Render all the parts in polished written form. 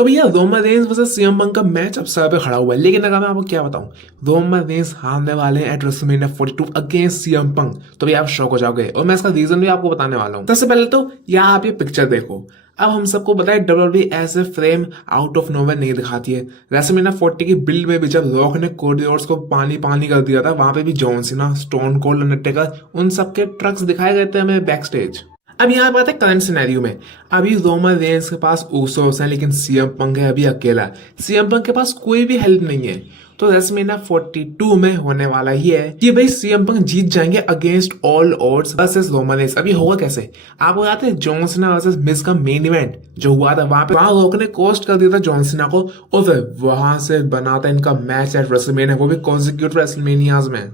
तो भैया Roman Reigns versus CM Punk का मैच अब सर पे खड़ा हुआ है, लेकिन अगर मैं आपको क्या बताऊं, रोमन रेंस हारने वाले हैं eight WrestleMania 42 against CM Punk. तो भैया आप शॉक हो जाओगे और मैं इसका रीजन भी आपको बताने वाला हूं। सबसे पहले तो यहाँ आप ये पिक्चर देखो। अब हम सबको पता है डब्ल्यूडब्ल्यूई ऐसे फ्रेम आउट ऑफ नोवेयर नहीं दिखाती है। रेसलमेनिया 40 की बिल्ड में भी जब रॉक ने कोडी रोड्स को पानी पानी कर दिया था, वहां पे भी John Cena, stone cold, Undertaker, उन सबके ट्रक्स दिखाए गए थे हमें बैक स्टेज। अब यहाँ बात है करंट सिनेरियो में। अभी रोमन रेंस के पास ऊसोस है, लेकिन सीएम पंक है अभी अकेला। सीएम पंक के पास कोई भी हेल्प नहीं है। तो रेसलमेनिया 42 में होने वाला ही है कि भाई सीएम पंक जीत जाएंगे against all odds versus Roman Reigns. अभी होगा कैसे, आपको याद है जॉन सीना वर्सेस मिज का मेन इवेंट जो हुआ था, वहां रॉक ने कोस्ट कर दिया था जॉन सीना को, और फिर वहां से बना था इनका मैच एट रेसलमेनिया, वो भी कॉन्सिक्यूटिव रेसलमेनियाज में।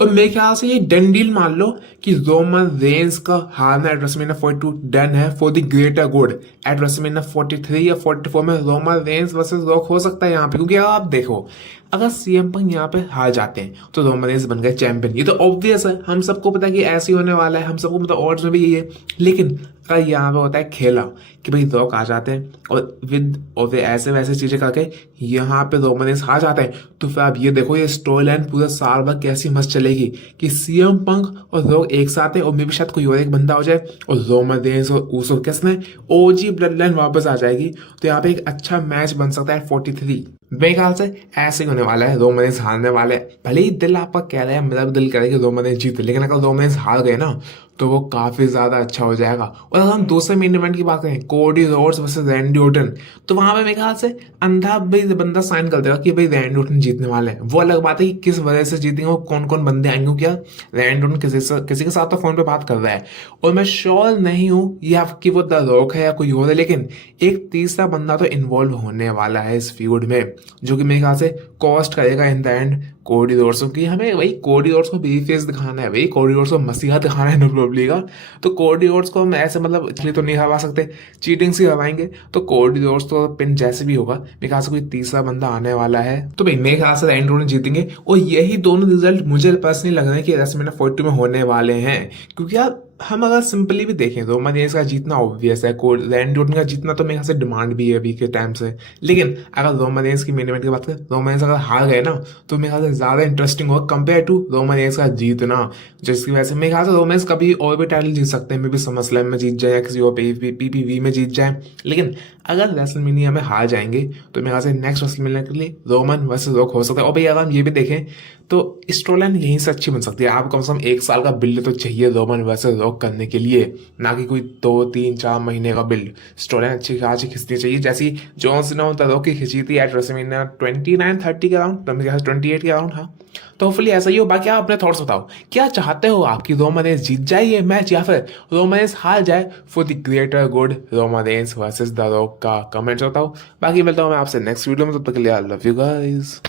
और मेरे ख्याल से ये डन डील मान लो कि रोमन रेंस का हारना एट रेसलमेनिया 42 डन है for the greater good. Eight WrestleMania 43 या 44 में रोमन रेंस वर्सेस रॉक हो सकता है यहाँ पे, क्योंकि अगर आप देखो, अगर सीएम पंक यहाँ पे हार जाते हैं तो रोमन रेंस बन गए चैंपियन। ये तो ऑब्वियस है, हम सबको पता है कि ऐसे ही होने वाला है, हम सबको मतलब ऑड्स में भी यही है। लेकिन अगर यहाँ पे होता है खेला कि भाई रॉक आ जाते हैं और विद और वे ऐसे वैसे चीजें करके यहाँ पे रोमन रेंस हार जाते हैं, तो फिर आप ये देखो ये स्टोरी लाइन पूरा साल भर कैसी मस्त चलेगी कि सीएम पंक और रॉक एक साथ है, और मे भी शायद कोई और एक बंदा हो जाए, और रोमन रेंस और ऊसो किसने ओजी ब्लड लाइन वापस आ जाएगी। तो यहाँ पे एक अच्छा मैच बन सकता है 43। मेरे ख्याल से ऐसे ही होने वाला है, रोमन रेंस हारने वाले हैं। भले ही दिल आपका कह रहा है, मेरा भी दिल कह रहा है कि रोमन रेंस जीते, लेकिन अगर रोमन रेंस हार गए ना तो वो काफी ज्यादा अच्छा हो जाएगा। और अगर हम दूसरे मेन इवेंट की बात करें, Cody Rhodes versus Randy Orton, तो वहां पे मेरे ख्याल से अंधा भाई बंदा साइन कर देगा कि भाई रैंडी ऑर्टन जीतने वाले हैं। वो अलग बात है कि किस वजह से जीतेंगे, वो कौन कौन बंदे आएंगे, क्या रैंडी ऑर्टन किसी के साथ तो फोन पे बात कर रहा है, और मैं श्योर नहीं हूं या कि वो द रॉक है या कोई और है, लेकिन एक तीसरा बंदा तो इन्वॉल्व होने वाला है इस फ्यूड में, जो कि मेरे ख्याल से कॉस्ट करेगा in the and Cody Rhodes की। हमें वही कोडी रोड्स को बेबी फेस दिखाना है, भाई कोडी रोड्स को मसीहा दिखाना है डब्ल्यूडब्ल्यूई का। तो कोडी रोड्स को हम ऐसे मतलब इसलिए तो नहीं हरा सकते, चीटिंग से हराएंगे। तो कोडी रोड्स तो पिन जैसे भी होगा, मेरे ख्याल से कोई तीसरा बंदा आने वाला है। तो भाई मेरे ख्याल से रैंडी ऑर्टन जीतेंगे, और यही दोनों रिजल्ट मुझे पर्सनली लग रहे हैं कि रेसलमेनिया 42 में होने वाले हैं। क्योंकि यार हम अगर सिंपली भी देखें, रोमन रेंस का जीतना ऑब्वियस है, रैंडी ऑर्टन का जीतना तो मेरे ख्याल से डिमांड भी है अभी के टाइम से। लेकिन अगर रोमन रेंस की मेन इवेंट की बात करें, रोमन रेंस अगर हार गए ना तो मेरे ख्याल से ज्यादा इंटरेस्टिंग होगा कंपेयर टू रोमन रेंस का जीतना, जिसकी वजह से मेरे ख्याल से रोमन रेंस कभी और भी टाइटल जीत सकते हैं, मे बी समर स्लैम में जीत जाए या किसी और पीपीवी में जीत जाए। लेकिन अगर रेसलमेनिया में हार जाएंगे तो मेरे ख्याल से नेक्स्ट रेसलमेनिया के लिए रोमन वर्सेस रॉक हो सकता है। और भाई अगर हम ये भी देखें तो स्टोरी लाइन यहीं से अच्छी बन सकती है। आप कम से कम एक साल का बिल्ड तो चाहिए रोमन वर्सेस रॉक करने के लिए, ना कि कोई 2 3 4 महीने का बिल्ड। स्टोरी लाइन अच्छी खासी खींचनी चाहिए, जैसी जॉन सीना और द रॉक की खींची थी एट रेसलमेनिया 29-30 के अराउंड, मेरे ख्याल से 28 के अराउंड। हाँ, तो होपफुली ऐसा ही हो। बाकी आप अपने थॉट्स बताओ, क्या चाहते हो आप कि रोमन रेंस जीत जाए ये मैच या फिर रोमन रेंस हार जाए for the greater good, Roman Reigns versus the rock का कमेंट्स बताओ। बाकी मिलता हूँ मैं आपसे नेक्स्ट वीडियो में, तब तक के लिए आई लव यू गाइस।